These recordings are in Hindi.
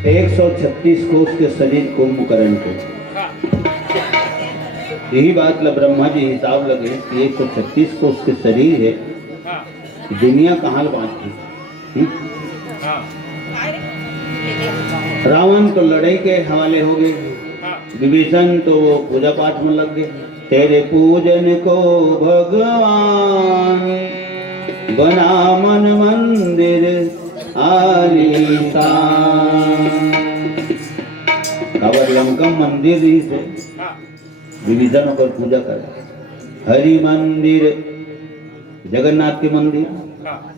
136 कोष के शरीर कुंभकर्ण के, यही बात ब्रह्मा जी हिसाब लगे कि 136 कोष के शरीर है, दुनिया कहाँ बांटती। रावण तो लड़ाई के हवाले हो गए, विभीषण तो वो पूजा पाठ में लग गए। तेरे पूजन को भगवान बना मन मंदिर आलीशान। कावड़ियम मंदिर ही से विभीषण पर पूजा कर। हरि मंदिर, जगन्नाथ के मंदिर,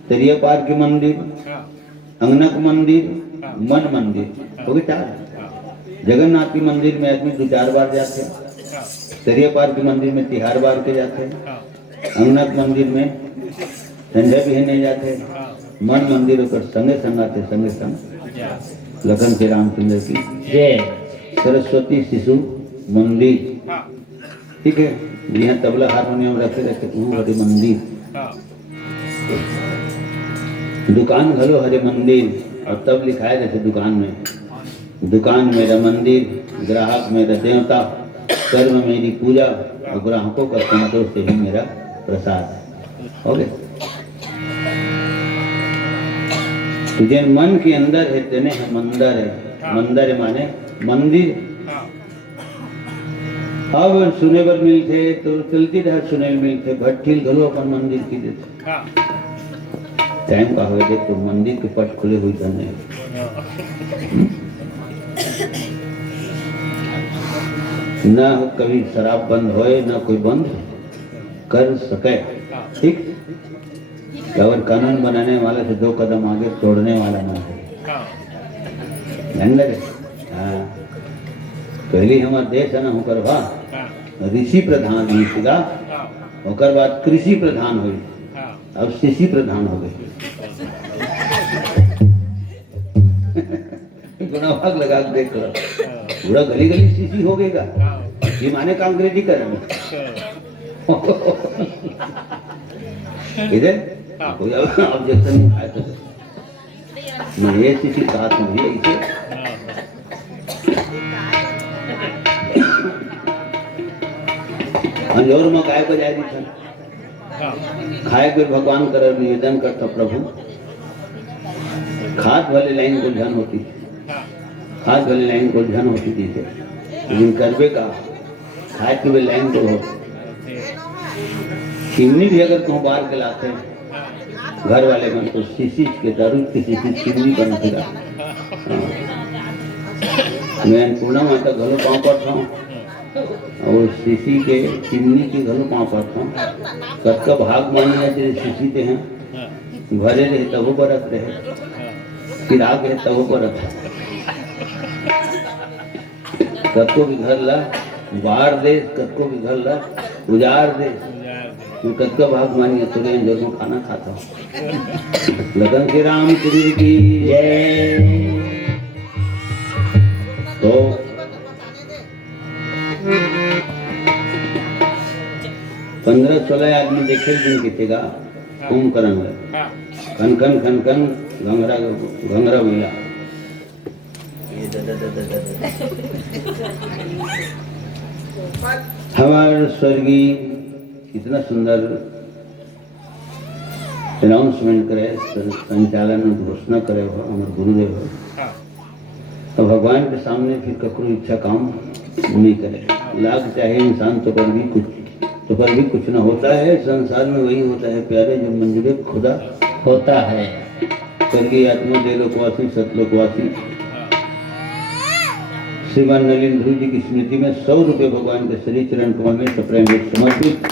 तेरिया पार के मंदिर, अंगनक मंदिर, मन मंदिर, हो गए 4। जगन्नाथ के मंदिर में आदमी 2-4 बार जाते हैं, तेरिया पार के मंदिर में 3 बार के जाते हैं, अंगनक मंदिर में संजय भी नहीं जाते, मन मंदिर पर संगे संग आते, संगे संग। लखन श्री रामचंद्र की जय। सरस्वती शिशु मंदिर, ठीक है, यहाँ तबला हारमोनियम रखे रखे हरे मंदिर। दुकान घलो हरे मंदिर, और तब लिखाए जैसे दुकान मेरा मंदिर, ग्राहक मेरा देवता, कर्म मेरी पूजा, और ग्राहकों का संतोष से ही मेरा प्रसाद। हो गए। तुझे मन के अंदर है तेने है मंदिर है, मंदिर माने मंदिर। अब सुने बर मिलते तो चलती रह सुने मिलते, भट्ठील घलो अपन मंदिर की देते। टाइम का हुए देख तो मंदिर के पट खुले हुई जाने, ना कभी शराब बंद होए, ना कोई बंद कर सके। ठीक, और कानून बनाने वाले से 2 कदम आगे तोड़ने वाला ना है। ध्यान लगे। हाँ, पहली हमारा देश है ना होकर ऋषि प्रधान नहीं सीधा, होकर बाद कृषि प्रधान हुई, अब शिशि प्रधान हो गई। गुना भाग लगा के देख लो, पूरा गली गली शिशि हो गएगा। ये माने का अंग्रेजी करेंगे इधर कोई ऑब्जेक्शन नहीं आया तो मैं ये शिशि साथ में इसे अंजोर में काय को जाए था खाए फिर भगवान कर निवेदन करता प्रभु। खाद वाले लाइन को ध्यान होती थी, खाद वाले लाइन को ध्यान होती थी, लेकिन करबे का खाद के लाइन को हो। चिमनी भी अगर तुम बाहर के लाते हैं घर वाले बन तो शीशी के दारू की शीशी चिमनी बन फिरा। मैं पूर्णा माता घरों पाँव पड़ता हूँ और शीशी के चिमनी के घरों पाँव पड़ता हूँ। कब का भाग मानी है तेरे शीशी ते हैं भरे रहे तब बरत रहे, फिर आ गए तब बरत। कब को भी घर ला बाहर दे, कब को भी घर ला उजाड़ दे, कब का भाग मानी है तुझे अंजोर में खाना खाता हूँ। लगन श्री रामचंद्र की जय। तो 15-16 आदमी देखे दिन कितेगा कुंभकर्ण है, खन खन खन खन घंघरा घंघरा मिला। हमारे स्वर्गीय इतना सुंदर अनाउंसमेंट करे, संचालन घोषणा करे हो हमारे गुरुदेव हो। तो भगवान के सामने फिर ककरो इच्छा काम नहीं करे, लाख चाहे इंसान तो पर भी कुछ ना होता है। संसार में वही होता है प्यारे जो मंजूर खुदा होता है। स्वर्गीय आत्मा देलोकवासी सतलोकवासी श्रीमान नलिन ध्रुव जी की स्मृति में 100 रुपये भगवान के श्री चरण कमल में सप्रेम समर्पित।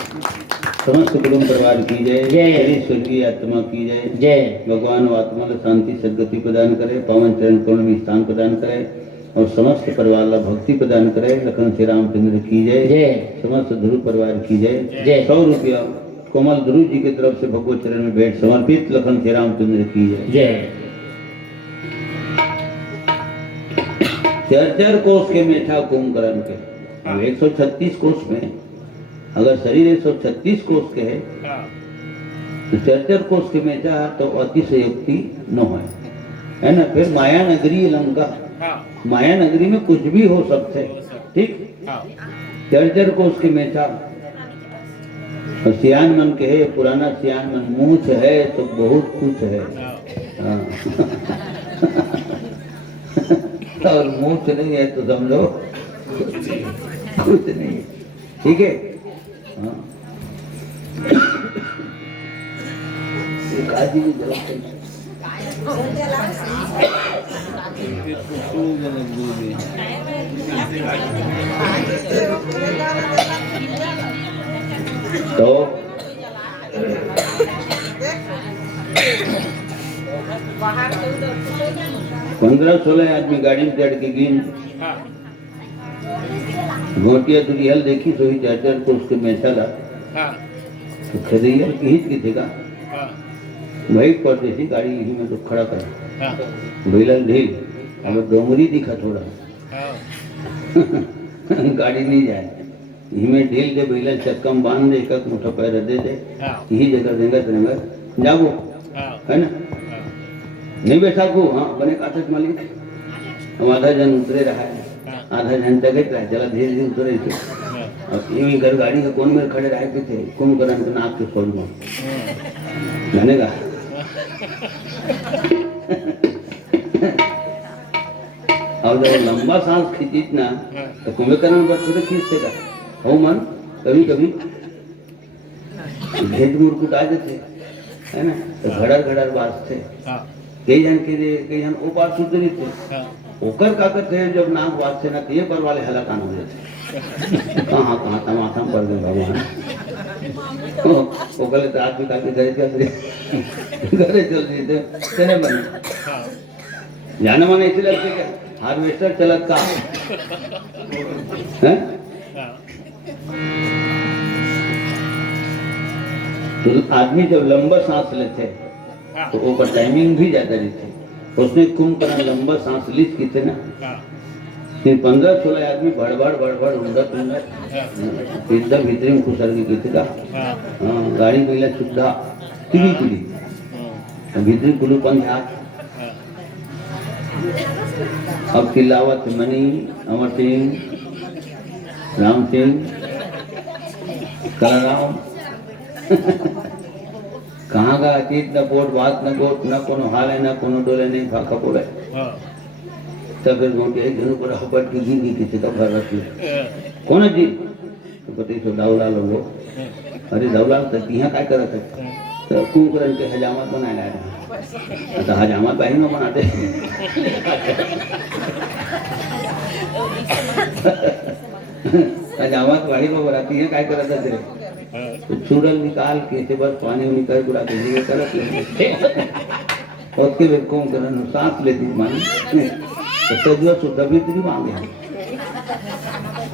समस्त कुटुंब परिवार की जय, स्वर्गीय आत्मा की जय। जय भगवान आत्मा को शांति सदगति प्रदान करे, पावन चरण कमल में स्थान प्रदान करे और समस्त परिवार ला भक्ति प्रदान करे। लखन श्री रामचंद्र की जय, समस्त ध्रुव परिवार की जय। 100 रुपया कोमल ध्रुव जी की तरफ से भगवत चरण में भेंट समर्पित। लखन श्री रामचंद्र की जय। 4 कोष के मेठा कुंभकर्ण के, 136 कोष में अगर शरीर 136 कोष के है तो 4 कोष के मेठा तो अतिशयोक्ति न है ना। फिर माया नगरी लंका माया नगरी में कुछ भी हो सकते, ठीक। चर्चर को उसके मेचा और सियान मन के है, पुराना सियान मन, मूछ है तो बहुत कुछ है। हाँ। और मूछ नहीं है तो समझो कुछ नहीं है, ठीक है। हाँ। एक आदमी की जरूरत है। तो 15-16 आदमी गाड़ी में चढ़ के गिन घोटिया दुरियल देखी तो ही चार्जर को उसके में चला तो खरीयल की हित की थेगा वही पड़ती थी गाड़ी यही में तो खड़ा कर बैलन ढील अब डोंगरी दिखा थोड़ा गाड़ी नहीं जाए यही में ढील दे बैलन चक्कम बांध दे एक मुठा पैर दे दे यही जगह देंगे तेरेंगे जागो है ना नहीं बैठा को। हाँ बने काटक मालिक हम आधा जन उतरे रहा है आधा जन जगह रहा चला धीरे धीरे उतरे थे और यूं घर गाड़ी के कोन में खड़े रह के थे कुंभकर्ण के नाक के सोल में जानेगा। और जब लंबा सांस खींची ना तो कुंभकर्ण बस फिर खींचते का हो मन कभी कभी भेद मुरकुट आ जाते है ना तो घड़र बाजते कई जन उपास सुधरी थे ओकर का करते जब नाक वाजते ना ये पर वाले हला कान हो जाते कहाँ तमाशा पड़ गए भगवान ओकले तो आदमी का घरे चल जीते तेने बने जाने माने इसलिए लगते क्या हार्वेस्टर चलत का है तो आदमी जब लंबा सांस लेते तो ऊपर टाइमिंग भी ज्यादा रहती उसने कुंभकर्ण लंबा सांस लीज की थे ना फिर 15-16 आदमी बड़बड़ उंदर एकदम भीतरी में खुसर की थे का गाड़ी महिला सुधा तिली भीतरी कुलू पंचायत अब किलावत मनी अमर सिंह राम सिंह कलाराम कहाँ का अतीत न बोट बात न गोट न कोनो हाल है न कोनो डोले नहीं फाका बोले तब फिर गोटे एक जन पर हपट की गिन किसी का भर रखी कौन है जी तो पति तो दाऊलाल लोग अरे दाऊलाल तो यहाँ क्या कर रहे थे तो कुंभकर्ण के हजामत बनाया रहा तो हजामत बाही में बनाते हजामत बाही में बनाती है क्या कर रहे थे तो चूड़ल निकाल के से बस पानी निकाल बुला के लिए करत और उसके फिर कुंभकर्ण सांस लेती मानी तो सजवा शुद्ध भीतरी मांगे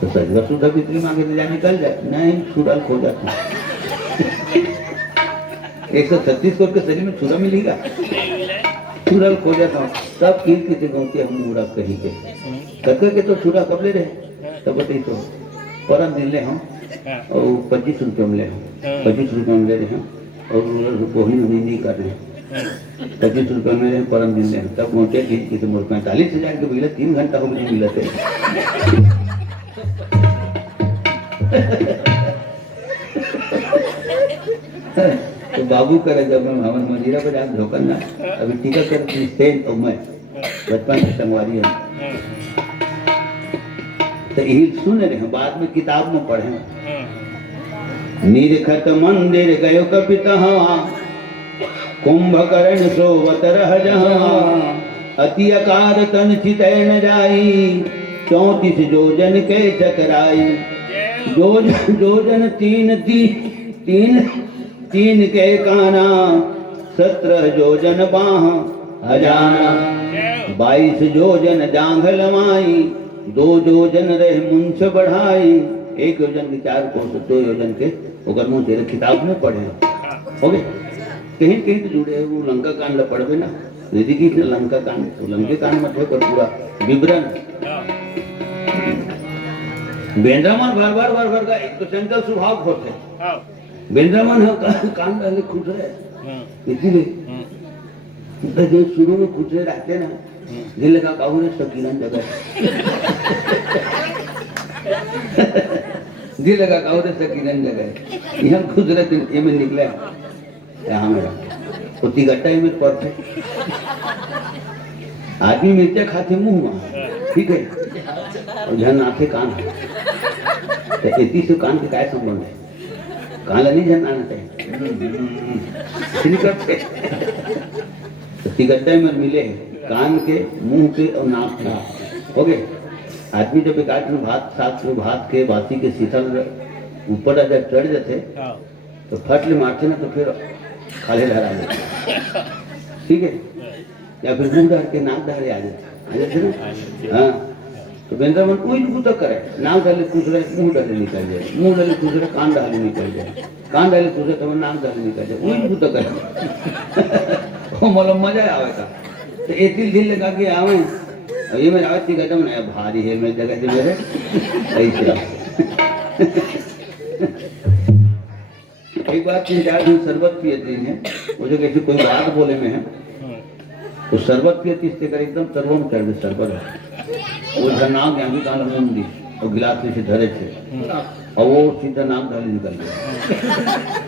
तो सजवा शुद्ध भीतरी मांगे तो जा निकल जाए नहीं चूड़ल खो जाता 136 करोड़ के शरीर में चूड़ा मिलेगा चूड़ल खो जाता हूँ सब कीर की जगहों के हम मुड़ा कहीं के कक्कर के तो चूड़ा कब ले रहे तब बताइए तो परम दिन ले हम और 25 रुपये में ले हम 25 रुपये में ले रहे हैं और कोही नहीं कर रहे हैं 25 रुपये में ले परम दिन ले तब मोटे किसी मोड़ 45,000 के बिल 3 घंटा हो गए मिलते तो बाबू करे जब मैं भवन मंदिरा पर आप धोखन ना अभी टीका कर सेन और मैं बचपन से संगवारी है तो यही सुन रहे हैं बाद में किताब में पढ़े निरखत मंदिर गयो कपिता कुंभकर्ण सोवत रह जहाँ अति अकार तन चितय न जाई 34 जोजन के चकराई जोजन तीन के काना 17 जोजन बाह हजाना 22 जोजन जांघ लमाई 2 जोजन रह मुंछ बढ़ाई 1 योजन के 4 कोस 2 योजन के ओकर मुंह तेरे किताब में पढ़े हो गए कहीं तो जुड़े वो लंका कांड पढ़वे ना यदि की लंका कांड तो लंके कांड में थे पर पूरा विवरण बेंद्रामन भर का एक तो सेंट्रल स्वभाव होते बेंद्रामन कांड वाले खुद रहे इसीलिए जो शुरू में खुद रहते ना दिल का काबू ने सकीरन जगह दिल का काबू ने सकीरन जगह यहाँ गुजरत ये में निकले यहाँ मेरा कुत्ती गट्टा ही मेरे परफेक्ट आदमी मिर्चा खाते मुंह में ठीक है और जहाँ नाथे कान है तो इतनी से कान के काय संबंध है कान नहीं जन आना चाहिए करते गड्ढे में मिले कान के मुंह के और नाक का हो गए आदमी जब एक आदमी भात साग भात के बासी के शीतल ऊपर अगर चढ़ जाते तो फटले मारते ना तो फिर खाले लहरा जाते ठीक है या फिर मुंह डाल के नाक डाले आ जाते ना हाँ तो वृंदावन कोई कुछ करे नाक डाले कुछ रहे मुंह डाले निकल जाए मुंह डाले कुछ रहे कान डाले निकल जाए कान डाले कुछ रहे तो नाक डाले निकल जाए कोई कुछ करे वो मतलब मजा आवेगा तो एक दिल लगा के आवे और ये मेरा आवाज कहता हूँ भारी है मेरी जगह से मेरे ऐसे एक बार 3-4 दिन शरबत पिए हैं वो जो कैसे कोई बात बोले में है तो शरबत पिए इससे कर एकदम सर्वम कर दे शरबत वो नाक यहाँ भी कान दी और गिलास से धरे थे और वो सीधा नाक डाले निकल गया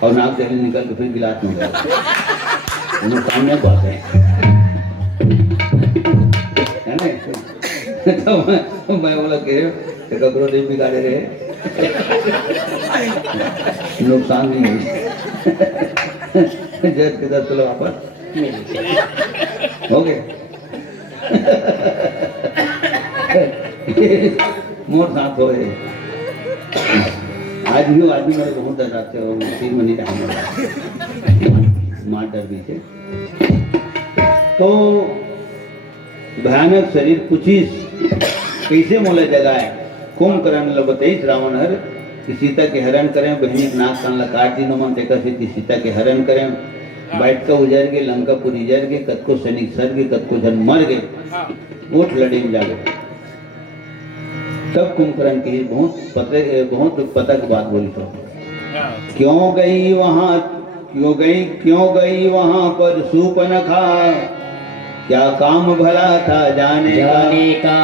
और नाक डाले निकल के फिर गिलास में गया सामने बात है ना तो मैं बोला कि ककरो नहीं बिगाड़े रहे नुकसान नहीं हुई जज के 10 किलो वापस हो गए मोर साथ हो आज भी आदमी मेरे बहुत डर आते हो तीन में नहीं रहना मार डर भी थे तो भयानक शरीर कुचिस कैसे मोले जगाए कुंभकर्ण लबतेश रावण हर कि सीता के हरण करें बहनी नाक कान लकाट दी नमन देखा से सीता के हरण करें बैठ का उजर गए लंकापुर इजर गए कद को सैनिक सर गए कद को जन मर गए उठ लड़े में जागे तब कुंभकर्ण की बहुत पता की बात बोली तो क्यों गई वहां पर सूपनखा क्या काम भला था जाने का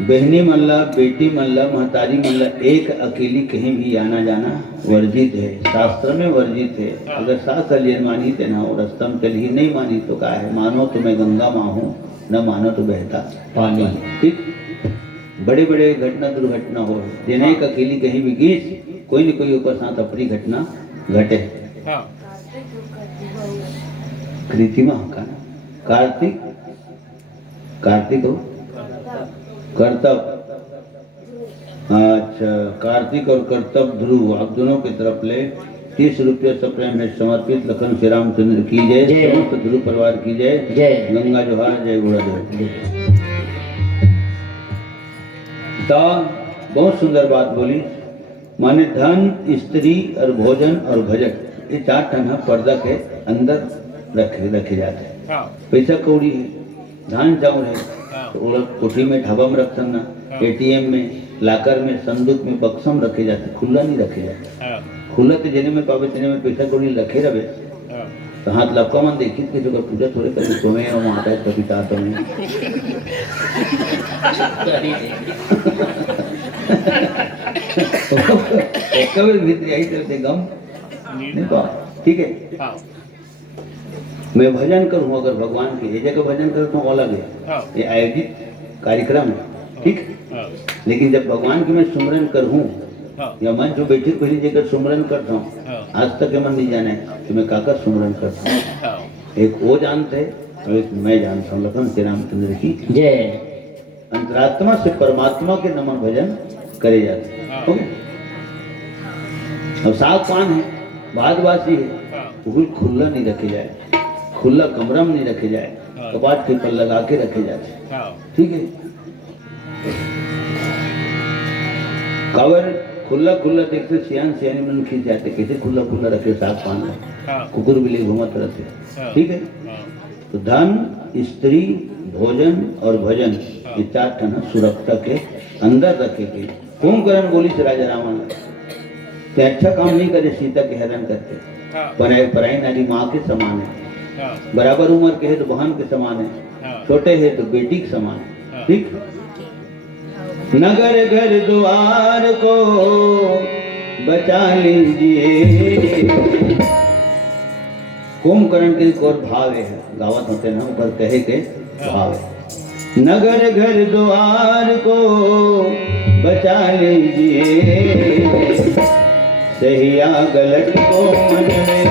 बहनी मल्ला बेटी मल्ला महतारी मल्ला एक अकेली कहीं भी आना जाना वर्जित है शास्त्र में वर्जित है अगर शास्त्र ये मानी थे ना और स्तंभ चल ही नहीं मानी तो क्या है मानो तो मैं गंगा माँ हूँ न मानो तो बहता पानी ठीक बड़े बड़े घटना दुर्घटना हो जिन्हें एक अकेली कहीं भी गीस कोई न कोई ऊपर साथ अपनी घटना घटे कृतिमा का कार्तिक हो कर्तव्य अच्छा कार्तिक और कर्तव्य ध्रुव आप दोनों की तरफ ले 30 रुपये सप्रेम में समर्पित लखन श्री रामचंद्र की जय समस्त ध्रुव परिवार की जय गंगा जोहार जय घोड़ा जय तो बहुत सुंदर बात बोली माने धन स्त्री और भोजन और भजन ये 4 टन पर्दा के अंदर रखे जाते हैं पैसा कौड़ी है धान चावल है तो कोठी में ढाबा में रखते ना एटीएम में लाकर में संदूक में बक्सम रखे जाते खुला नहीं रखे जाते खुला तो जेने में पावे तेने में पैसा कौड़ी रखे रहे तो हाथ लपका मन देखी कि जो पूजा थोड़े कर तो मैं और माता है कभी चाहता हूँ कभी भीतर यही करते गम नहीं तो ठीक है मैं भजन करूँ अगर भगवान के ये जगह भजन करता हूँ अलग है ये आयोजित कार्यक्रम है ठीक लेकिन जब भगवान की मैं सुमरन करूँ या मन जो बैठे पहली जगह सुमरन करता हूँ आज तक मन नहीं जाना है कि मैं काकर सुमरन करता हूँ एक वो जानते है और एक मैं जानता हूँ लखन श्री रामचंद्र की जय अंतरात्मा से परमात्मा के नमन भजन करे जाते हैं अब साफ पान है भागवासी है वो खुला नहीं रखे जाए खुला कमरा में नहीं रखे जाए कपाट के पर लगा के रखे जाते ठीक है कवर खुला देखते सियानी मन खींच जाते कैसे खुला रखे साफ पान कुकुर बिल्ली घूमत रहते ठीक है तो धन स्त्री भोजन और भजन ये 4 टन सुरक्षा के अंदर रखे गए कुंभकर्ण बोली से राजा रावण ते अच्छा काम नहीं करे सीता के हरण करते पराई नारी माँ के समान है बराबर उम्र के है तो बहन के समान है छोटे हैं तो बेटी के समान, ठीक। नगर घर द्वार को बचा लीजिए। कुंभकर्ण के और भाव है, गावत होते ना ऊपर कहे के भाव है। नगर घर द्वार को बचा लीजिए, सही या गलत को मन में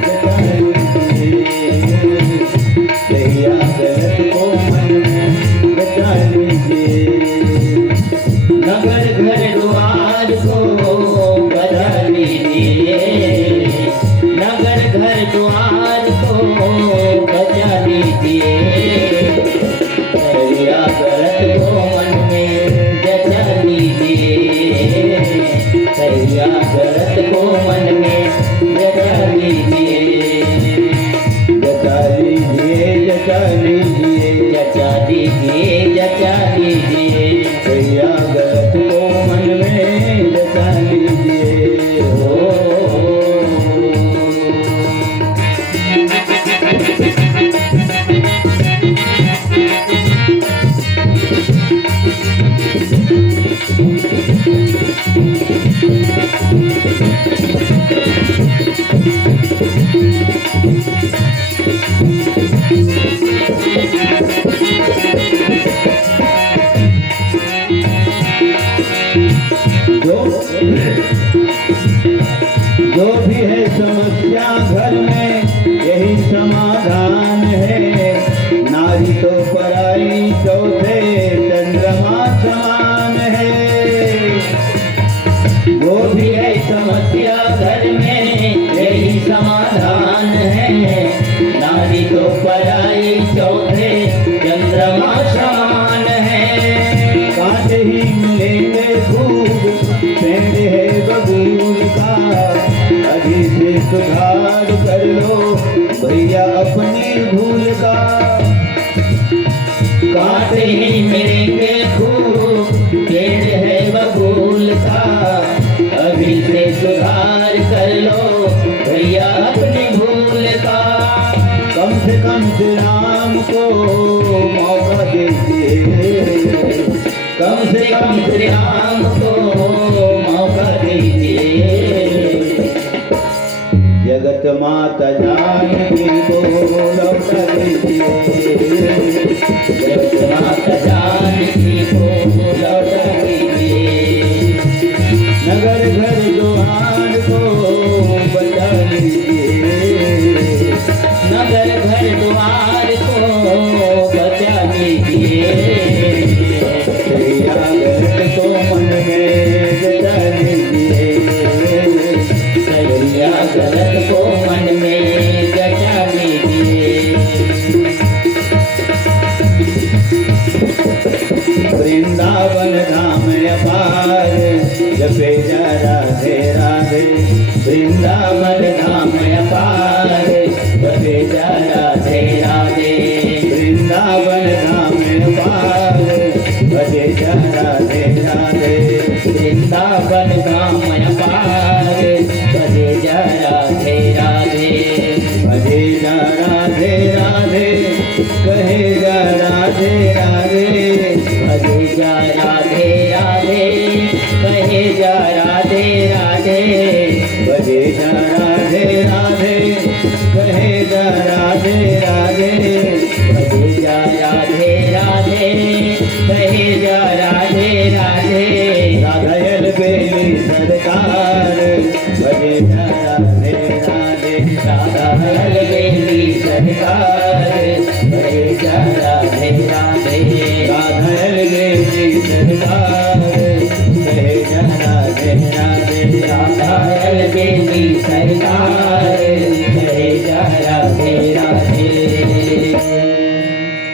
बचा लीजिए, सही या गलत को मन में बचा लीजिए। नगर घर द्वार को बचा लीजिए, नगर घर द्वार को बचा लीजिए, सही या गलत को मन में बचा लीजिए, सही या गलत को मन में बचा लीजिए, जचा लीजिए, जचा लीजिए, जचा लीजिए, जचा लीजिए, सही या गलत को मन में जचा लीजिए। हो जो भी है समस्या घर में यही समाधान है, नारी तो पराई चौथे चंद्रमा समान है। जो भी है समस्या घर में यही समाधान है, नारी तो पराई चौथे चंद्रमा समान है। कांटे ही मिलेंगे खूब पेड़ है बबूल का, अभी से सुधार कर लो भैया अपनी भूल का। कांटे ही मिलेंगे खूब पेड़ है बबूल का, अभी से सुधार कर लो भैया अपनी भूल का। कम से कम राम को मौका दीजिए, कम से कम राम को मौका दीजिए। जगत माता जानकी को लौटा दीजिए, जगत माता जानकी को लौटा दीजिए। नगर घर द्वार को बचा लीजिए, नगर घर द्वार को बचा लीजिए, सही या गलत को मन में जचा लीजिए, सही या गलत को मन में जचा लीजिए। वृंदावन धाम अपार जपे जा राधे राधे, वृंदावन धाम अपार जपे जा राधे राधे, वृंदावन धाम अपार भजे जा राधे राधे, वृंदावन धाम अपार भजे जा राधे राधे, भजे जा राधे राधे, कहे जा राधे राधे, भजे जा राधे राधे, कहे जा राधे राधे, भजे जा राधे राधे, कहे जा राधे राधे, भजे जा राधे राधे, कहे जा राधे राधे। राधायल बेली सरकार भजे जा राधे राधे, राधायल बेली सरकार भजे जा राधे राधे, राधायल बेली सरकार भजे जा राधे राधे, राधायल बेली सरकार भजे जा राधे राधे।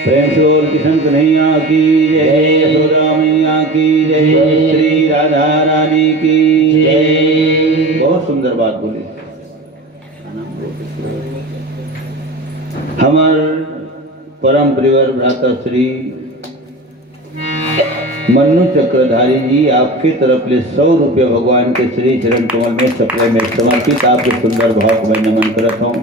प्रेम से बोल किशन कन्हैया की जय, यशोदा मैया की जय, श्री राधा रानी की जय। बहुत सुंदर बात बोली। हमार परम प्रिवर भ्राता श्री मन्नू चक्रधारी जी आपकी तरफ ले 100 रुपये भगवान के श्री चरण कमल में सप्रे में समर्पित आपके सुंदर भाव को मैं नमन करता हूँ।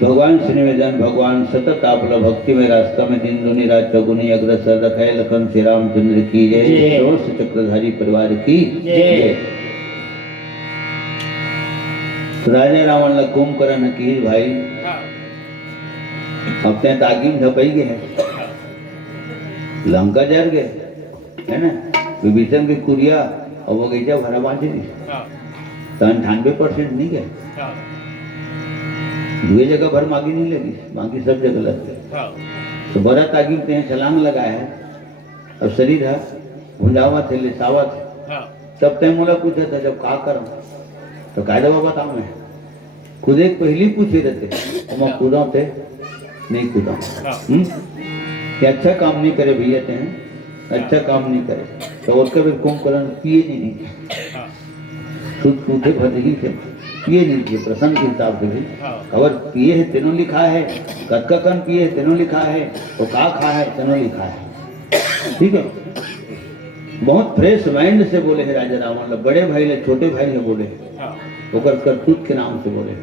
भगवान श्री निवेदन भगवान सतत आपला भक्ति में रास्ता में दिन दुनी रात चौगुनी अग्रसर रखे लखन श्री रामचंद्र की जय। रोष चक्रधारी परिवार की जय। राजा रावण ला कुंभकर्ण की भाई अब ते ताकीम झपाई गए हैं, लंका जर गए है ना। विभीषण की कुरिया और वो गई भरा बांधी थी तो 98% नहीं गए, दुए जगह भर मांगी नहीं लगी, बाकी सब जगह लग गए। तो बड़ा ताकीम ते छलांग लगाया है। अब शरीर है भुंजावा थे लिसावा थे। तब ते मोला पूछा था जब का करो तो काय दवा बताऊं मैं खुद एक पहली पूछे रहते मैं कूदा थे नहीं कूदा कि अच्छा काम नहीं करे भैया ते अच्छा काम नहीं करे तो और कभी कुंभकर्ण पिए नहीं खुद पूछे भदगी से पिए नहीं किए प्रसन्न के हिसाब से भी खबर पिए है तेनों लिखा है कद का कन पिए है तेनों लिखा है तो का खा है तेनों लिखा है। ठीक है बहुत फ्रेश माइंड से बोले है राजा रावण बड़े भाई ले छोटे भाई ले बोले ओकर करतूत के नाम से बोले।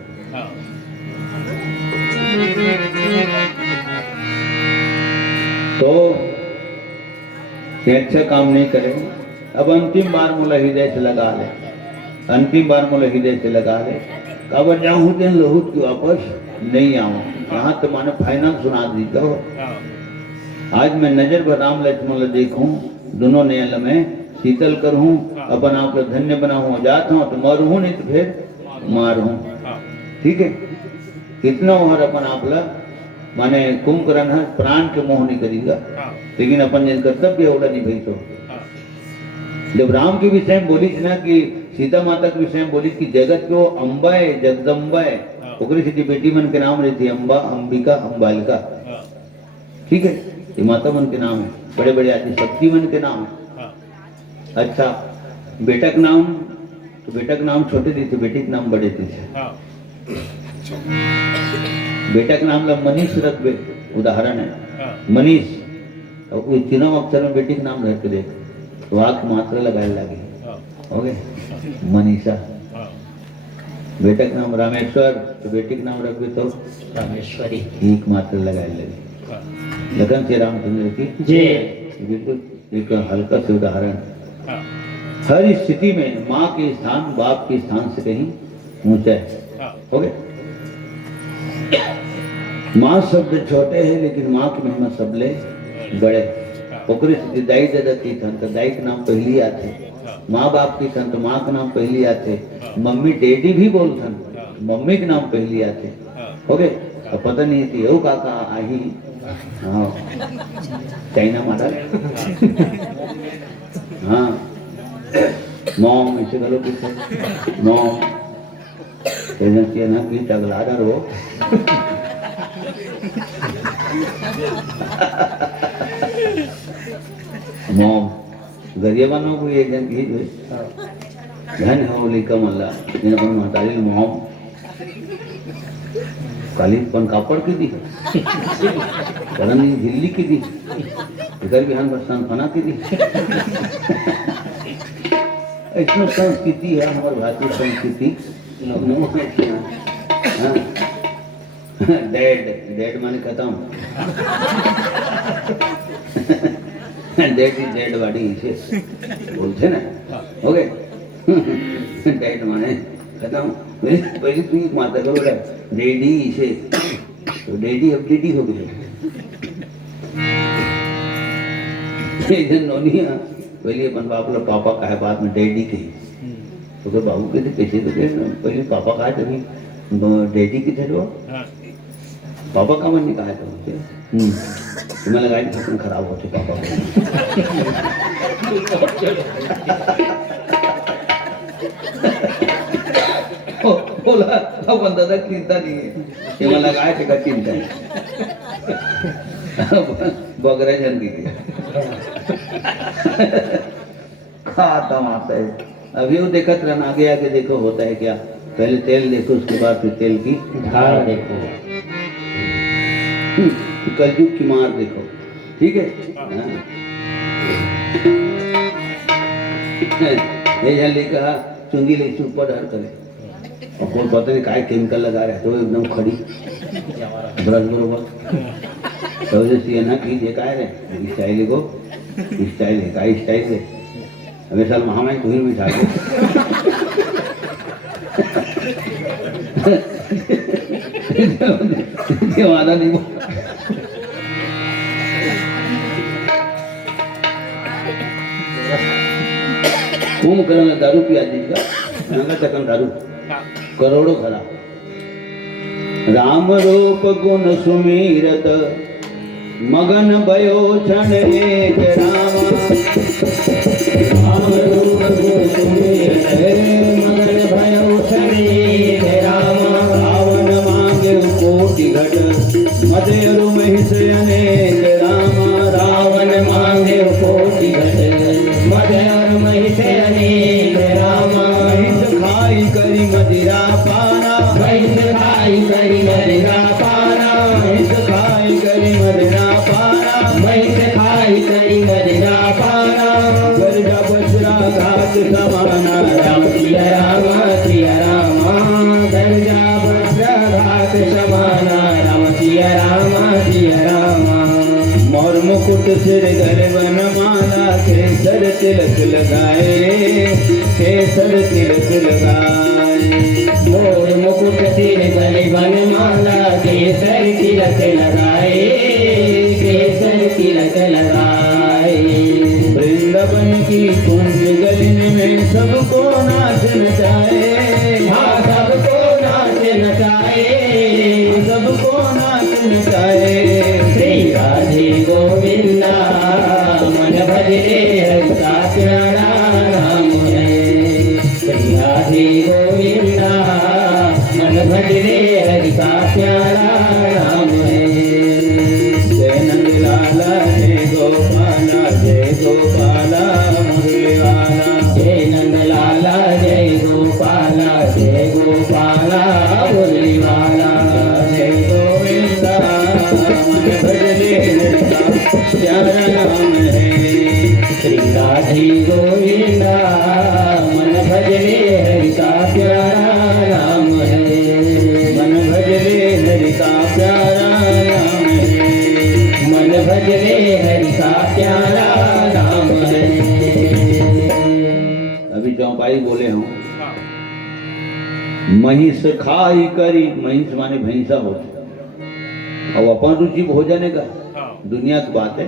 तो अच्छा काम नहीं करे। अब अंतिम बार मोला हृदय से लगा ले, अंतिम बार मोला हृदय से लगा ले। कब जाऊं दिन लहूट की वापस नहीं आऊं यहाँ तो माने फाइनल सुना दी तो आज मैं नजर भर राम लक्ष्मण देखूं दोनों नयल में शीतल करूं अपन आप धन्य बनाऊं जाता हूं तो मरूं नहीं तो फिर मारूं। ठीक है कितना और अपन आप माने कुंभकर्ण प्राण के मोह नहीं करेगा लेकिन अपन जिन कर्तव्य होगा नहीं भाई। तो जब राम के विषय में बोली ना कि सीता माता के विषय में बोली कि जगत को अम्बा है जगदम्बा है ओकरी सीधी बेटी मन के नाम रहती अम्बा अंबिका अम्बालिका। ठीक है ये माता मन के नाम है, बड़े बड़े आदि शक्ति मन के नाम है। अच्छा बेटा का नाम तो बेटा का नाम छोटे दी थे बेटी का नाम बड़े थे। बेटा का नाम मनीष रख बे उदाहरण है मनीष और तीनों अक्षर में बेटी का नाम रहते देख तो आंख मात्रा लगाए लगे हो गए मनीषा। बेटा का नाम रामेश्वर तो बेटी का नाम रख बे तो रामेश्वरी एक मात्रा लगाए लगे। लखन श्री रामचंद्र की जय। बिल्कुल एक हल्का से उदाहरण हर स्थिति में माँ के स्थान बाप के स्थान से कहीं ऊंचा है। हो गए माँ शब्द छोटे हैं लेकिन माँ की महिमा सबले बड़े। ओकरे दाई दादा की थन तो दाई के नाम पहली आते, माँ बाप की थन तो माँ के नाम पहली आते, मम्मी डैडी भी बोलथन मम्मी के नाम पहली आते। हो गए तो पता नहीं थी यो काका आई हाँ चाइना माता हाँ मॉम ऐसे गलो किसे मॉम कहना ना कि टगला डरो मॉम गरियाबानो को एक जन की धन हो लिकम अल्लाह जिन्हें अपन महतारी मॉम काली पन कापड़ की दी करन दिल्ली की दी इधर बिहान बरसान फना की दी। ऐसा संस्कृति है हमारे भारतीय संस्कृति डेड डेड माने खत्म डेड इज डेड बॉडी इसे बोलते ना हो गए डेड माने खत्म। पहले तू एक माता का बोला डेडी इसे तो डेडी अब डेडी हो गई नोनिया पहले अपन बाप लोग पापा का है बाद में डैडी के तो फिर बाबू के थे कैसे तो पहले पापा कहा तभी डैडी के थे पापा का मन नहीं कहा था तो मैं लगाई कितने खराब होते पापा को बोला अब बंदा था चिंता नहीं है ये मैं लगाए थे का चिंता है बगरे जन की खाता माता है। अभी वो देखत रहना आगे आगे देखो होता है क्या पहले तेल देखो उसके बाद फिर तेल की धार देखो कलयुग की मार देखो। ठीक है ये जल्दी कहा चुंगी ले ऊपर डर करे और कोई पता नहीं काय केमिकल लगा रहे तो एकदम खड़ी ब्रश बरोबर तो जैसे ना कीजिए काय रे स्टाइल को स्टाइल है काय स्टाइल है अबे साल महामारी तुही भी था वादा नहीं खूब करेंगे दारू पिया दीजिएगा महंगा चकन दारू करोड़ों खरा राम रूप गुण सुमीरत मगन भयो क्षण एक राम राम रूप गुण सुमीरत मगन भयो क्षण एक राम रावण मांगे कोटि घट मदेरु महिष अनेक राम रावण मांगे कोटि घट मदेरु महिष अनेक राम महिष खाई करी मदिरा पाना महिष खाई करी मदिरा पाना महिष खाई करी मदिरा पाना महिष खाई करी मदिरा पाना गर्जा बजरा घात समाना राम सिया राम गर्जा बजरा घात समाना राम सिया राम मोर मुकुट सिर गल वन माला केसर तिलक लगाए केसर तिलक लगाए मोर मुकुट सिर गल वन माला केसर तिलक लगाए केसर तिलक लगाए वृंदावन की कुंज गलिन में सबको नाच नचाए हाँ सबको नाच नचाए सबको नाच नचाए श्री राधे गोविंदा मन भजे हरि का प्यारा नाम है श्री राधे गोविंदा मन भजे हरि का प्यारा नाम है जय नंद लाला जय गोपाला मुरली वाला जय नंद लाला जय गोपाला मुरली वाला जय गोविंदा मन भजले प्यारा नाम है श्री राधे गोविंदा मन भजले हरि का प्यारा नाम है मन भजले हरि का प्यारा नाम है मन भजले हरि का प्यारा नाम है। अभी चौपाई बोले हूँ महिष खाई करी महिष माने भैंसा होती और अपन रुचि भोजन का दुनिया की बात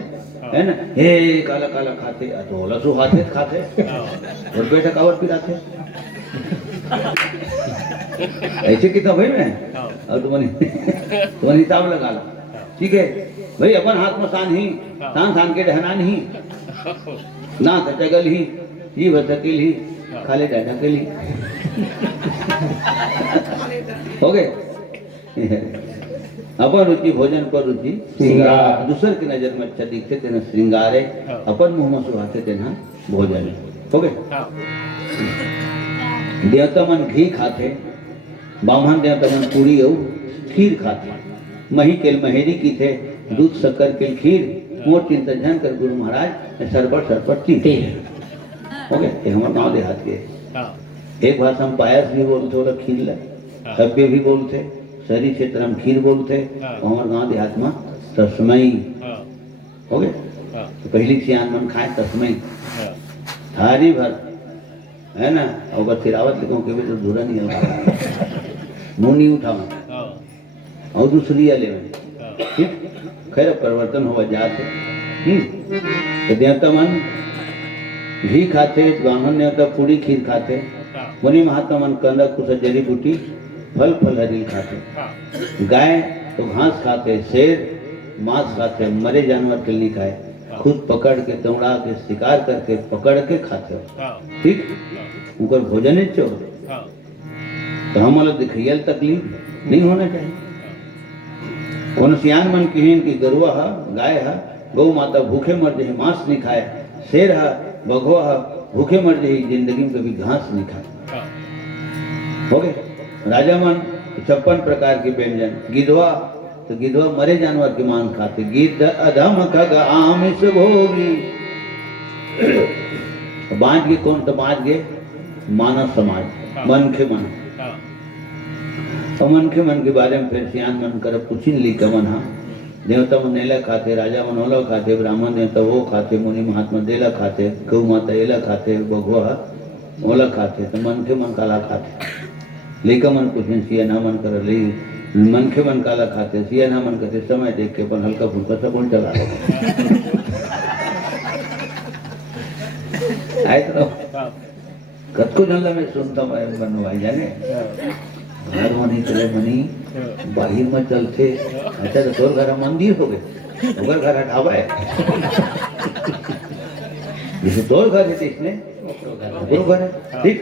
है ना हे काला काला खाते तो लसु खाते और बेटा कावर पिलाते ऐसे कितना भाई मैं और तुम्हारी हिसाब लगा लो ठीक है भाई अपन हाथ में शान ही शान के रहना नहीं ना कचगल ही ये भटकेल ही खाले डाटा के लिए हो गए अपन रुचि भोजन पर रुचि श्रृंगार दूसर की नजर में अच्छा दिखते तेना श्रृंगार है अपन मुंह में सुहाते तेना भोजन हो गए देवता मन घी खाते बामन देवता मन पूरी और खीर खाते मही केल महेरी की थे दूध शक्कर के खीर मोर चिंता जन कर गुरु महाराज सरपट चीते हो गए ये हमारे गाँव देहात के एक भाषा हम पायस भी बोलते और खीर ला सभ्य भी बोलते शहरी क्षेत्र हम खीर बोलते हमारे गाँव देहात में तस्मई हो गए तो पहली सियान मन खाए तस्मई थारी भर है ना और बस सिरावत लिखो के भी तो धुरा नहीं होगा मुँह नहीं उठाओ और दूसरी ले ठीक खैर परिवर्तन हुआ जाते तो देवता मन घी खाते ब्राह्मण देवता पूरी खीर खाते मुनि महात्मा मन कंदा कुछ जड़ी बूटी फल हरील खाते गाय तो घास खाते शेर मांस खाते मरे जानवर के नहीं खाए खुद पकड़ के दौड़ा के शिकार करके पकड़ के खाते हो ठीक उनका भोजन चो तो हम लोग दिखियल तकलीफ नहीं होना चाहिए उन सियान मन की गरुआ है गाय है गौ माता भूखे मर जाए मांस नहीं खाए शेर है बघवा है भूखे मर जाए जिंदगी में कभी घास नहीं खाए हो गए राजा मन 56 प्रकार के व्यंजन गिधवा तो गिधवा मरे जानवर के मांस खाते गिद्ध अधम खग आमिष भोगी बांट के कौन तो बांट के मानव समाज मन के मन और मन के बारे में फिर सियान मन कर पूछी ली कमन हाँ देवता मन नेला खाते, राजा मन ओला खाते, ब्राह्मण देवता वो खाते, मुनि महात्मा देला खाते, गौ माता एला खाते, बघवा ओला खाते, तो मन काला खाते। लेका मन पूछे सिया ना मन कर ली मन के मन काला खाते, सिया ना मन करते समय देख के अपन हल्का फुल्का सब उल्टा चला आए तो कद को जनला में सुनता मैं बनो भाई जाने घर में नहीं चले मनी बाहर में चलते। अच्छा तो तोर घर मंदिर हो गए, उगर घर ढाबा है जैसे तोर घर है इसने घर है ठीक।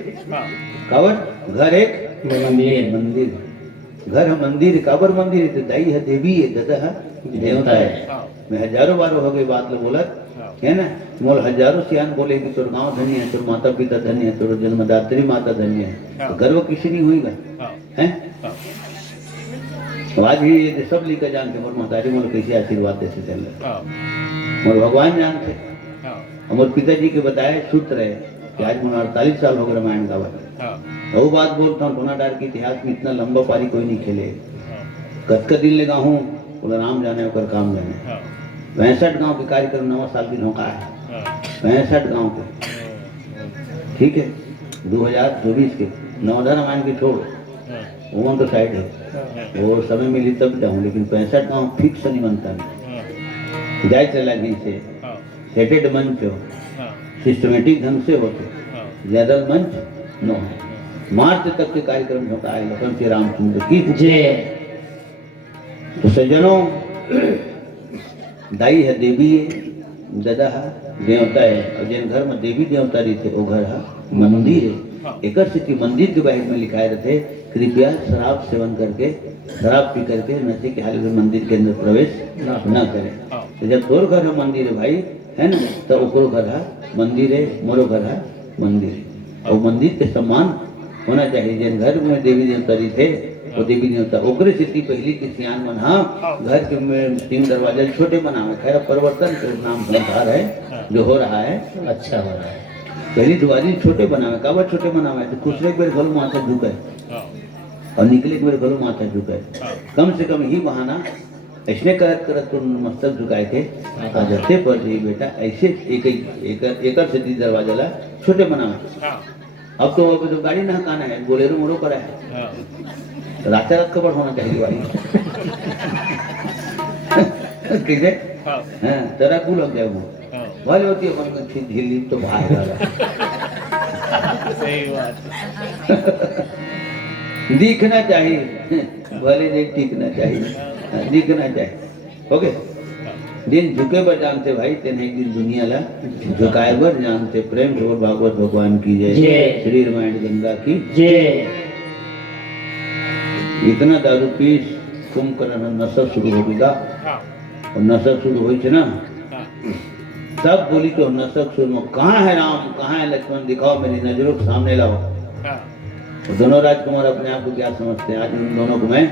कावर घर एक मंदिर घर है मंदिर, काबर मंदिर है तो दाई है देवी है, दादा है देवता है। मैं हजारों बार हो गई बात लो बोला है ना, मोल हजारों सियान बोले कि तोर गांव धन्य है, तोर माता पिता धन्य है, तोर जन्मदात्री माता धन्य है, तो गर्व किसी नहीं हुईगा हैं। आज भी ये सब लिखा जानते मोर महतारी मोल कैसे आशीर्वाद देते चल रहे, मोर भगवान जानते। मोर पिताजी के बताए सूत्र है कि आज मुझे 48 साल हो गए रामायण का बात। वो बात बोलता हूँ टोना डार के इतिहास में इतना लंबा पारी कोई नहीं खेले। कद दिन लगा हूँ बोला राम जाने होकर काम जाने। 65 गांव के कार्यक्रम 9 साल की नौका है, 65 गांव के ठीक है। 2024 के नवधा रामायण के छोड़ वो तो साइड है, वो समय मिली तब जाऊँ, लेकिन 65 गांव फिक्स नहीं बनता नहीं जाए चला जी से सेटेड मंच हो, सिस्टमेटिक ढंग से होते, ज्यादा मंच नो है। मार्च तक के कार्यक्रम होता है लखन श्री रामचंद्र की जय। तो सज्जनों दाई है देवी है, दादा है देवता है, और जिन घर में देवी देवता रही थे वो घर है मंदिर है। एक स्थिति मंदिर के बाहर में लिखाए रहते कृपया शराब सेवन करके शराब पी करके नशे के हाल में मंदिर के अंदर प्रवेश न करें। तो जब तोर घर है मंदिर है भाई है ना, तो ओकरो घर है मंदिर है, मोरो घर है मंदिर है। और मंदिर के सम्मान होना चाहिए। जिन घर में देवी देवता रही थे वो देवी देवता ओकरे स्थिति पहली के सियान मन हाँ घर के में 3 दरवाजे छोटे बनावे। खैर परिवर्तन के नाम संसार है जो हो रहा है अच्छा हो रहा है। पहली दरवाजे छोटे बनावे, काबर छोटे बनावे तो दूसरे एक बार घलो माथा झुके और निकले एक बार घलो माथा झुके। कम से कम ही बहाना ऐसने करत करत तो मस्तक झुकाए थे जते पर जी बेटा ऐसे एक से 3 दरवाजा ला छोटे बनावे। अब तो गाड़ी ना हकाना है, बोलेरो मोड़ो करा है, रात कबर होना चाहिए गाड़ी ठीक है। हाँ तेरा कू लग जाए वो वाले होती है मन को झीली तो बाहर सही बात दिखना चाहिए भले नहीं टिकना चाहिए, दिखना चाहिए। ओके दिन झुके पर जानते भाई तेने एक दिन दुनिया ला झुकाए पर जानते। प्रेम से भागवत भगवान की जय, श्री रामायण गंगा की जय। इतना दारू पी कुंभकर्ण नशा शुरू हो गया और नशा शुरू हुई थी ना तब बोली तो नशा शुरू कहाँ है राम कहाँ है लक्ष्मण दिखाओ मेरी नजरों के सामने लाओ। तो दोनों राजकुमार अपने आप को क्या समझते हैं। आज उन दोनों को मैं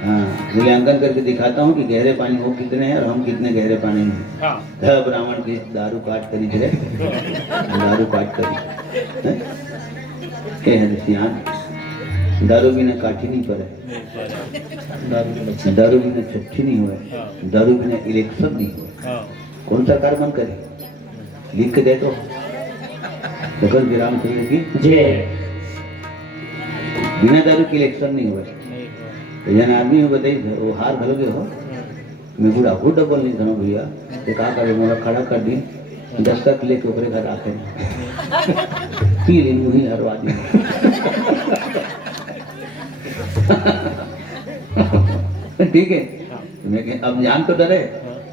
मूल्यांकन करके दिखाता हूँ कि गहरे पानी वो कितने हैं और हम कितने गहरे पानी में। ब्राह्मण की दारू काट करी थे दारू काट करी सियान दारू बिना काठी नहीं पड़े, दारू बिना छठी नहीं हुए, दारू बिना इलेक्शन नहीं हुए। कौन सरकार मन करे लिख के दे दो लखन श्री रामचंद्र की जय। बिना दारू की इलेक्शन नहीं हुए। तो जन आदमी हो बताइए वो हार भलोगे हो मैं बुढ़ा हो डबल नहीं धनो भैया तो क्या करे मोला खड़ा कर दी दस्तक लेके ऊपर घर आते पी ली मुही हरवा दी ठीक है। मैं अब जान तो डरे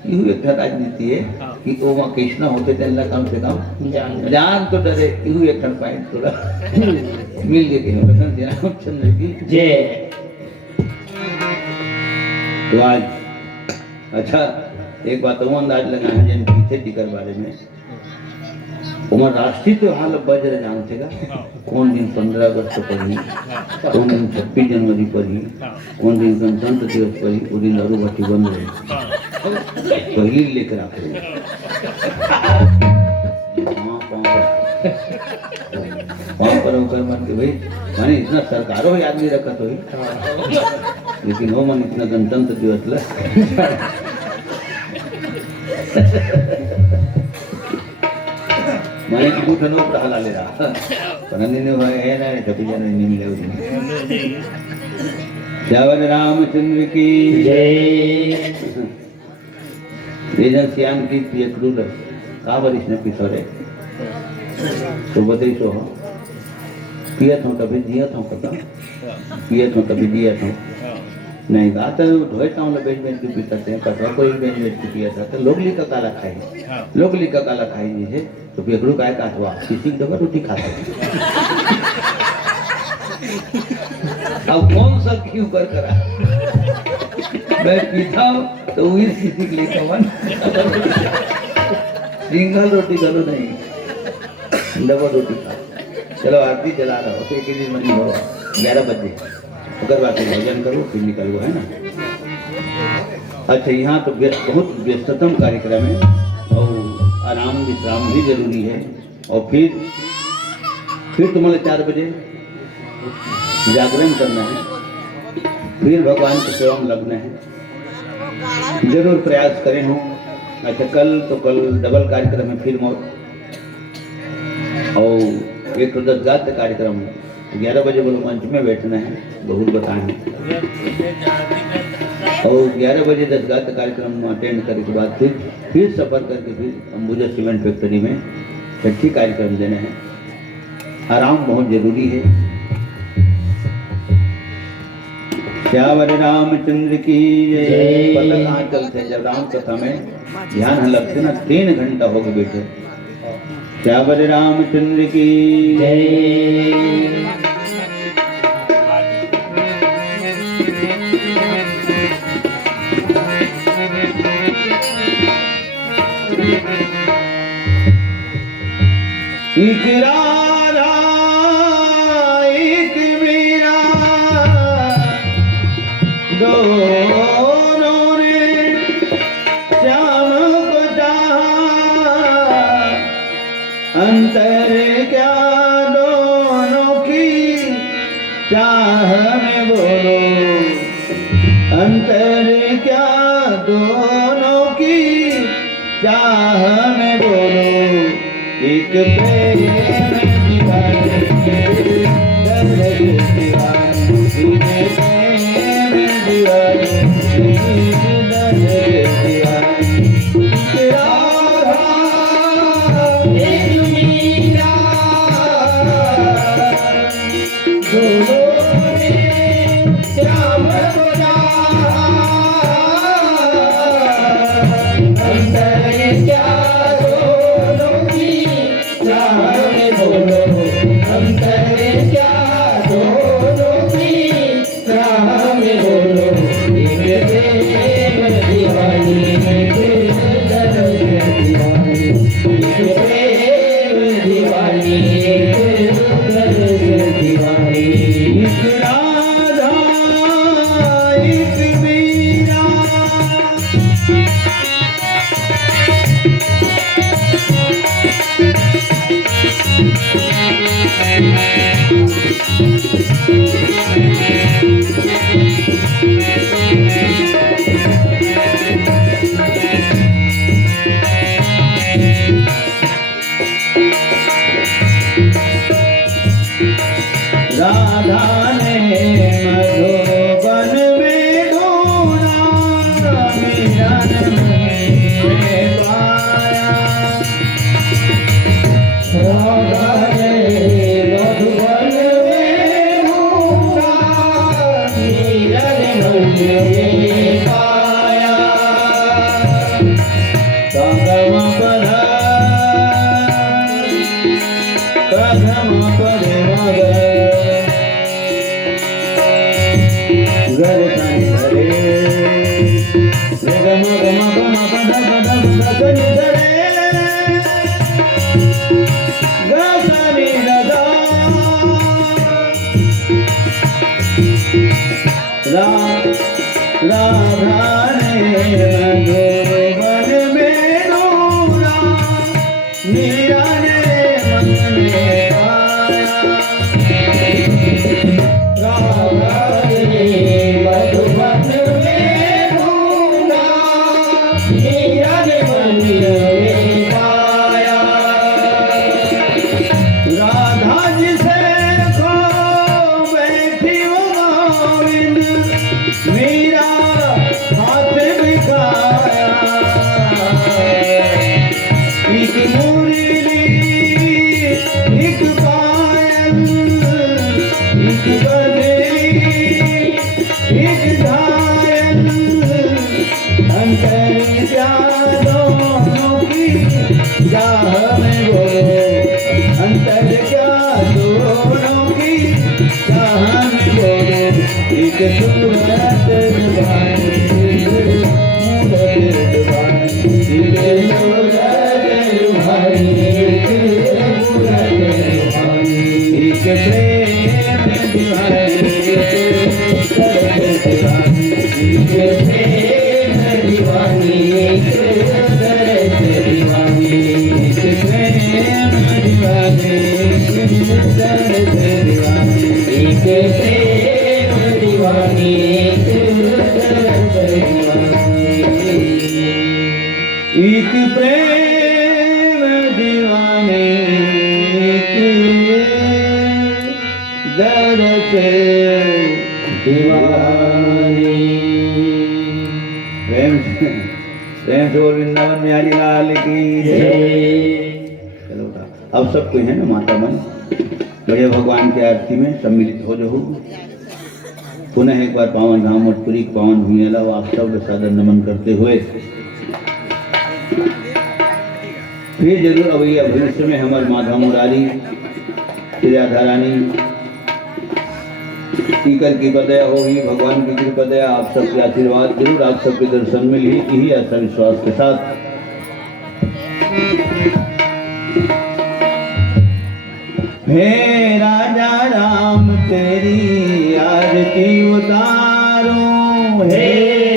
यू एक राजनीति है कि वो वहाँ कृष्णा होते थे कम से कम जान तो डरे यू एक पॉइंट थोड़ा मिल गए रामचंद्र की जय। तो आज अच्छा एक बात वो अंदाज लगा है जिन पीछे टिकर बारे में उमर राष्ट्रीय त्योहार बजर जानते का कौन दिन 15 अगस्त पर ही, कौन दिन 26 जनवरी पर ही, कौन दिन गणतंत्र दिवस पर ही। वो दिन दारू भट्टी बंद रही पहली लेकर आते पाँव पर कर मन के भाई मैंने इतना सरकारों याद नहीं रखा तो ही लेकिन हो मन इतना गणतंत्र दिवस ला मैंने की कुछ अनुभव टहला ले रहा पर अन्य है ना कभी जाने नहीं मिले उसमें श्यावर रामचंद्र की जय श्याम की पियक्रूल का वरिष्ठ ने पिछोरे तो बताई सो पिया था कभी दिया था पता पिया था कभी दिया था नहीं कहा तो ढोता हूँ बेच बेच के पीता थे कटवा कोई बेच बेच के पिया था तो लोगली का काला खाए लोगली का काला खाई नहीं है तो पियकड़ू काय काटवा किसी की दबा रोटी खाता अब कौन सा क्यों कर करा मैं पीता हूँ तो वही किसी के लिए कवन सिंगल रोटी करो नहीं डबल रोटी खा चलो आरती जला रहा हो तो एक दिन मनी हो 11 बजे अगर बात भोजन करो फिर निकलो है ना। अच्छा यहाँ तो बहुत व्यस्ततम कार्यक्रम है और आराम विश्राम भी जरूरी है और फिर तुम्हारे 4 बजे जागरण करना है फिर भगवान की सेवा में लगना है जरूर प्रयास करें हो। अच्छा कल डबल कार्यक्रम है फिर और एक तो 10 गात्र कार्यक्रम है 11 बजे बोलो मंच में बैठना है बहुत बताएं और 11 बजे 10 गात्र कार्यक्रम अटेंड करने के बाद फिर सफर करके फिर अंबुजा सीमेंट फैक्ट्री में छठी कार्यक्रम देना है। आराम बहुत जरूरी है। श्यावर रामचंद्र की जय। पता कहाँ चलते जब राम कथा में ध्यान लगते ना 3 घंटा हो गए बैठे। श्यावर रामचंद्र की जय। एक राधा एक मीरा दोनों ने श्याम को चाहा अंतर क्या दोनों की चाह में बोलो अंतर क्या दोनों की चाह में बोलो एक प्रेम दीवाने दर्द दीवाने एक प्रेम दीवाने दर्द दीवाने राधा एक मीरा दोनों ने श्याम को चाहा अंतर क्या राधा ने मधुबन में ढूंढा मिलन में पाया राधा ने मधुबन में ढूंढा मिलन में पाया संगम पधा कदम पदे मगर गर धरे रे गम गम गम पद पद पद धरे ग सनी रदा राधा ने मधुबन में ढूंढा मीरा ने मन में पाया सूरत रुहानी मूरत रुहानी के सूरत रुहानी एक प्रेम दीवानी एक प्रेम दीवानी एक प्रेम दीवानी एक प्रेम दीवानी एक प्रेम दीवानी दरस दीवानी। प्रेम से बोल वृंदावन में हरि लाल की जय। चलो उठा। अब सब कोई है ना माता मन बड़े भगवान की आरती में सम्मिलित हो जो। पुनः एक बार पावन धाम मठपुरी पावन भूमि अलावा आप सब सादर नमन करते हुए फिर जरूर अवैया भविष्य में हमारे माधव मुरारी श्री राधा रानी टीकर की पदया होगी, भगवान की कृपदया आप सबके आशीर्वाद जरूर आप सबके दर्शन में यही ऐसा विश्वास के साथ हे राजा राम तेरी आरती उतारूं, हे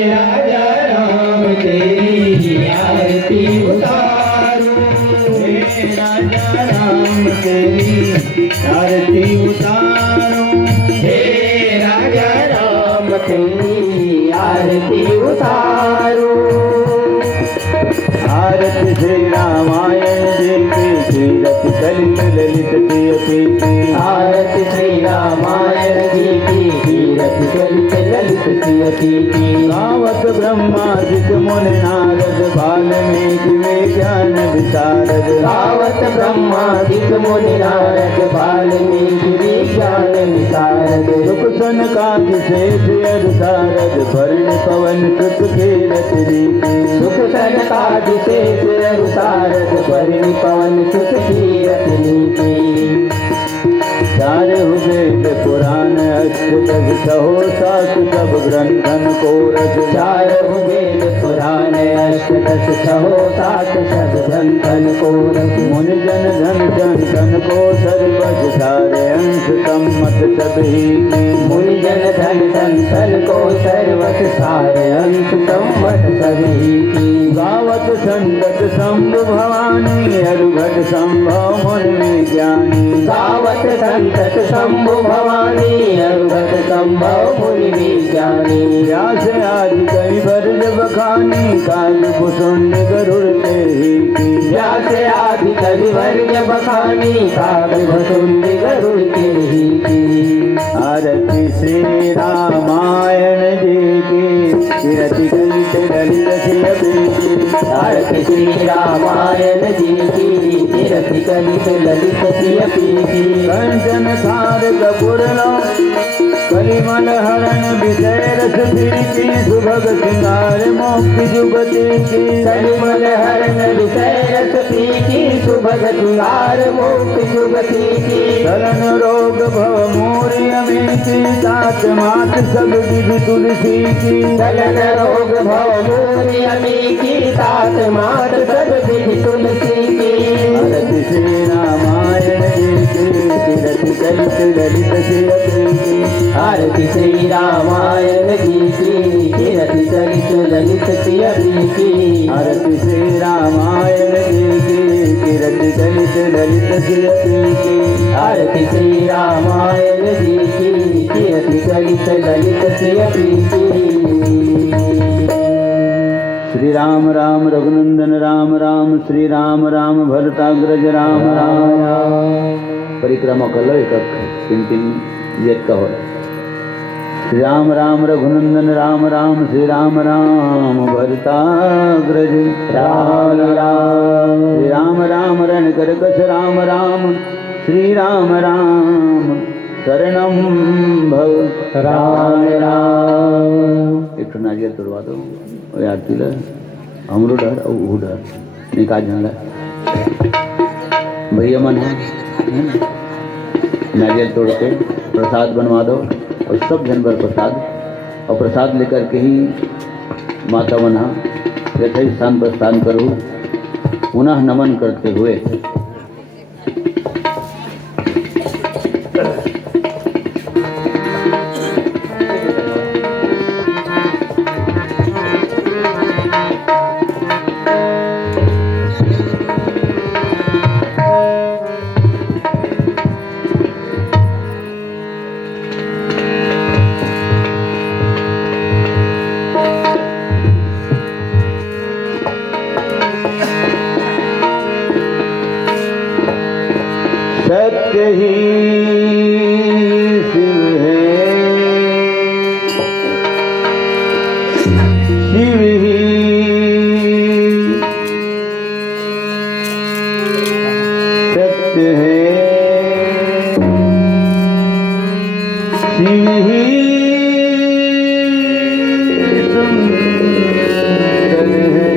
राजा राम तेरी आरती उतारूं, हे राजा राम तेरी आरती उतारूं, हे राजा राम तेरी आरती उतारूं। आरती श्री रामायण जी की कीरत ललित ललित की आरती श्री रामायण जी की कीरत ललित ललित की गावत ब्रह्मादिक मुनि नारद वाल्मीकि विज्ञान विशारद गावत ब्रह्मादिक मुनि नारद वाल्मीकि विज्ञान विशारद सुख सनकादि शेष यदि सारद भरण पवन सुत कीरत रीति सुख सनकादि शेष यदि सारद भरण पवन सुत कीरत नीति। सारे वेद पुराण अष्टदश सहो सात सब ग्रंथन को रच सारे वेद पुराण अष्टदश सहो सात सब ग्रंथन को रच मुनि जन धन जन धन को सर्वज सारे अंश सम्मत सभी मुनि जन धन धन धन को सर्वज सारे अंश सम्मत सभी गावत संतत शंभु भवानी अरुघट संभव मुनि ज्ञानी गावत संतत शंभु भवानी अरुघट संभव मुनि विज्ञानी व्यास आदि कवि वर्ज बखानी काग कुसुंड गरुड़ ते ही व्यास आदि कवि वर्ज बखानी काग कुसुंड गरुड़ ते ही। आरती श्री रामायण जी की कीरति कलित ललित सियपी आरती श्री रामायण जी की कीरति कलित ललित सियपी कंचन सार कपूर कलिमल हरण विजय रस प्रीति सुभग सिंगार मोक्ति जुगति की कलिमल हरण विजय रस प्रीति सुभग सिंगार मोक्ति जुगति की शरण रोग भव मोरि अमिति तात मात सब विधि तुलसी की शरण रोग भव मोरि अमिति तात मात सब विधि तुलसी की। आरती श्री रामायण जी की कीरति कलित ललित सियपी आरती श्री रामायण जी की कीरति कलित ललित सियपी आरती श्री रामायण जी की कीरति कलित ललित सियपी आरती श्री रामायण जी की कीरति कलित ललित सियपी। श्री राम राम रघुनंदन राम राम श्री राम राम भरताग्रज राम राम परिक्रमा कर लो एक तीन तीन जेट का हो। श्री राम राम रघुनंदन राम राम श्री राम राम भरताग्रज राम राम श्री राम राम रण करकस राम राम श्री राम राम शरणम भव राम राम। एक नारियल तोड़वा दो और आरती ला हमरो डर और वो डर निकाल जाना भैया मन है नारियल तोड़ के प्रसाद बनवा दो और सब जन पर प्रसाद और प्रसाद लेकर के ही माता मना यथाई स्थान प्रस्थान करो। पुनः नमन करते हुए सत्य ही शिव है, शिव ही सत्य है, शिव ही सुंदर है।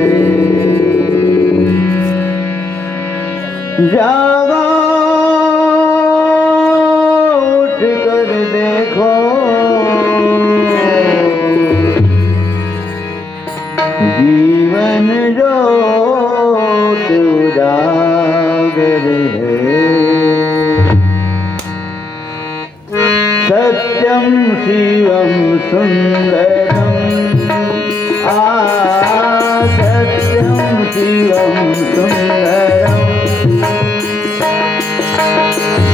जागो कर देखो, जीवन ज्योत उजागर है। सत्यम शिवम सुंदरम, सत्यम शिवम सुंदरम,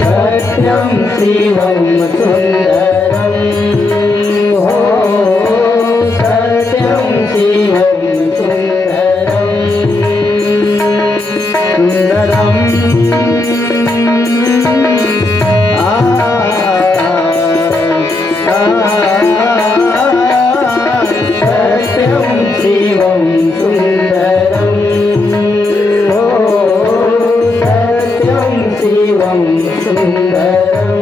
सत्यम शिवम सुंदरम, हो सत्यम शिवम सुंदरम, सुंदरम सत्यम शिवम सुंदरम, हो सत्यम शिवम सुंदरम,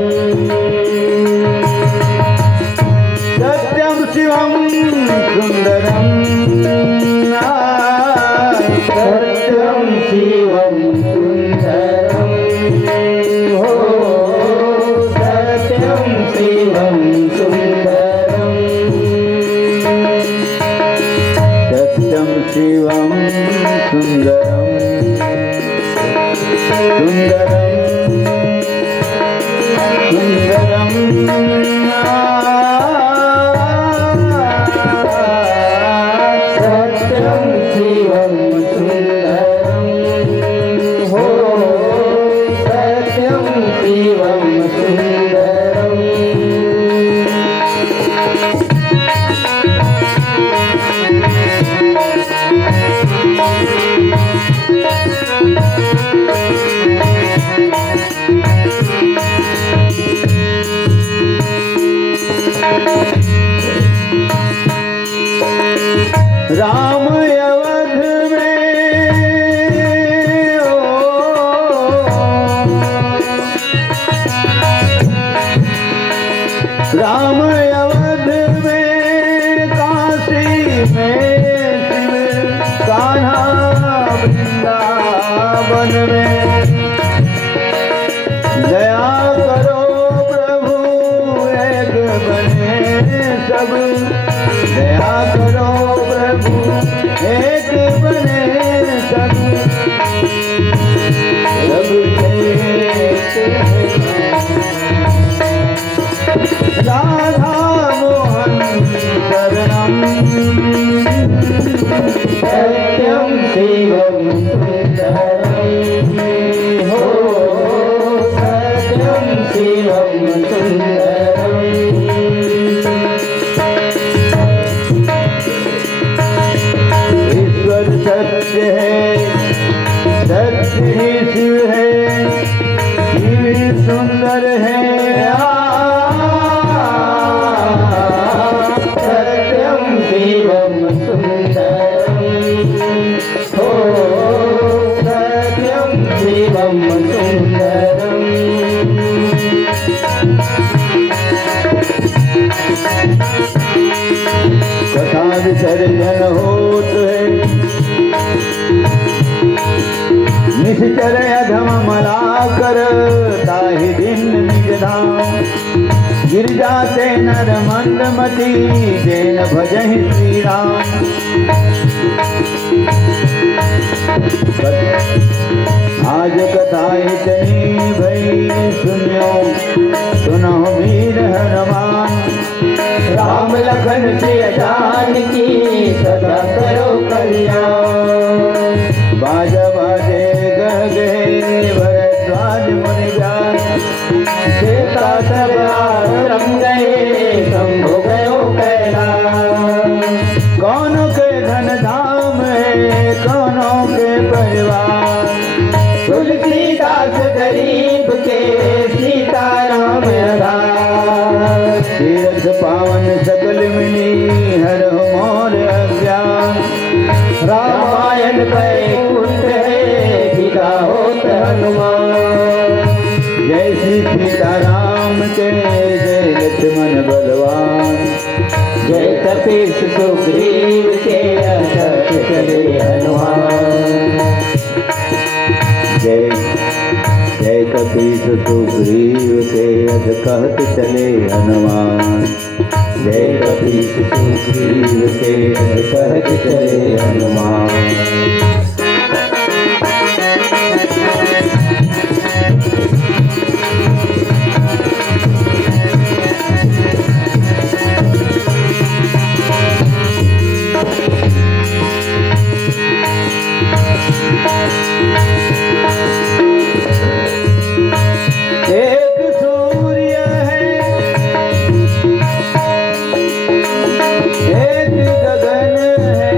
सत्यम शिवम सुंदरम, सत्यम शिवम सुंदरम, हो सत्यम शिवम सुंदरम, सत्यम शिवम सुंदरम, सुंदरम सुंदरम, सत्यम शिवम सुंदरम, हो सत्यम शिवम सुंदरम। राम अवध में ओ, राम अवध में, काशी में शिव, कान्हा वृंदावन में। दया करो प्रभु एक बने सब, दया करो प्रभु एक बने सब, सब राधा मोहन शरणम, सत्यम शिवम सुंदरम, हो सत्यम शिवम सुंदरम, ईश्वर सत्य है, सत्य ही शिव है, शिव ही सुंदर है। सत्यम शिवम सुंदरम, हो सत्यम शिवम सुंदरम, कथा विसर्जन होत है, निश्चर अधम मला कर ताहि दिन निज धाम, गिरज जाते नर मंदमती जैन भजहि श्री राम। आज कथा इतनी भई सुनियो सुनो वीर हनुमान। राम लखन सिय जानकी सदा करो कल्याण। बाजा बाजे गह गहे भरद्वाज मुनि व्यास। सीता सवार रम गए शंभु गयो कैलाश। कौनों के धन धाम है कौनों के परिवार। तुलसीदास गरीब के सीताराम आधार। तीर्थ पावन सकल मिली हर मोर अज्ञान। रामायण वैकुंठ है बिका होत हनुमान। जय श्री सीताराम के जय लक्ष्मण बलवान। जय कपीश सुग्रीव के असत चले हनुमान। जय जय कपीश सुग्रीव के अध कहत चले हनुमान। जय कपीश सुग्रीव के अध कहत चले हनुमान। एक सूर्य है एक गगन है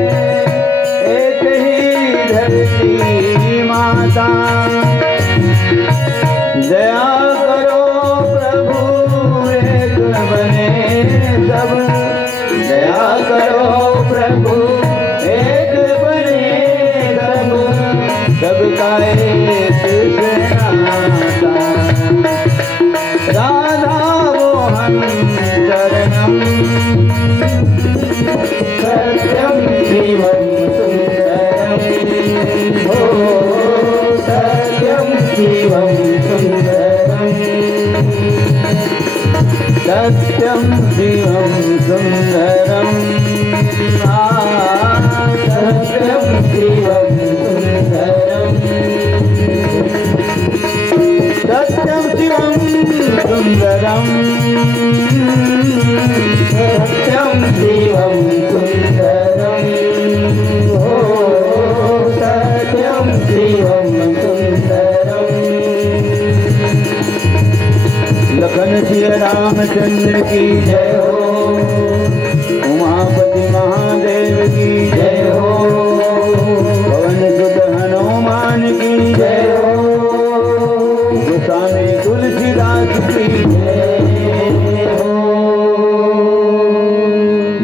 एक ही धरती माता। दया करो प्रभु एक बने सब। दया करो प्रभु एक बने सब। सबका एक से नाता। राधा मोहन शरणम सत्यम शिवम सुंदरम। हो सत्यम शिवम सुंदरम। सत्यम शिवम सुंदरम। सत्यम शिवम सुंदरम। सत्यम शिवम सुंदरम। सत्यम शिवम सुंदरम। हो सत्यम शिवम सुंदरम। लखन सिय रामचंद्र की जय हो। उमापति महादेव की जय हो। पवन सुत हनुमान की जय हो। गोस्वामी तुलसीदास की जय हो।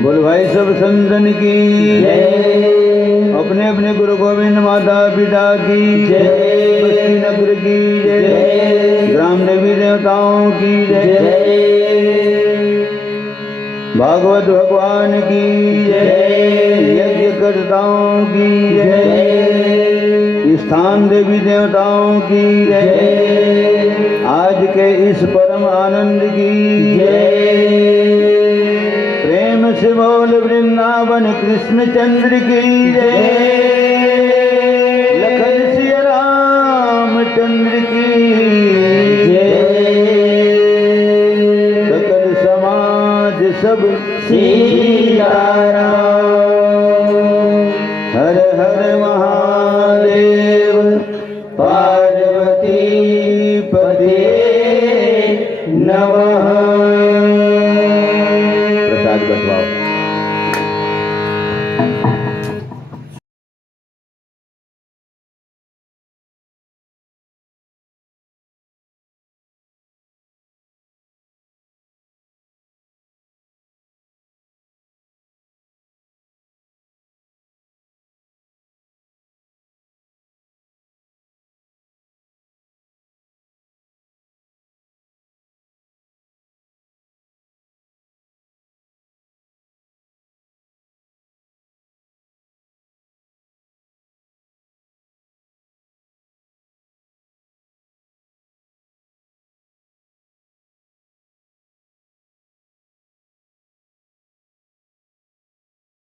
बोल भाई सब संतन की जय। अपने अपने गुरु गोविंद माता पिता की जय। बस्ती नगर की जय। ग्राम देवी देवताओं की जय। भागवत भगवान की जय। यज्ञ कर्ताओं की जय। स्थान देवी देवताओं की जय। आज के इस परम आनंद की जय। प्रेम से बोल वृंदावन कृष्ण चंद्र की जय।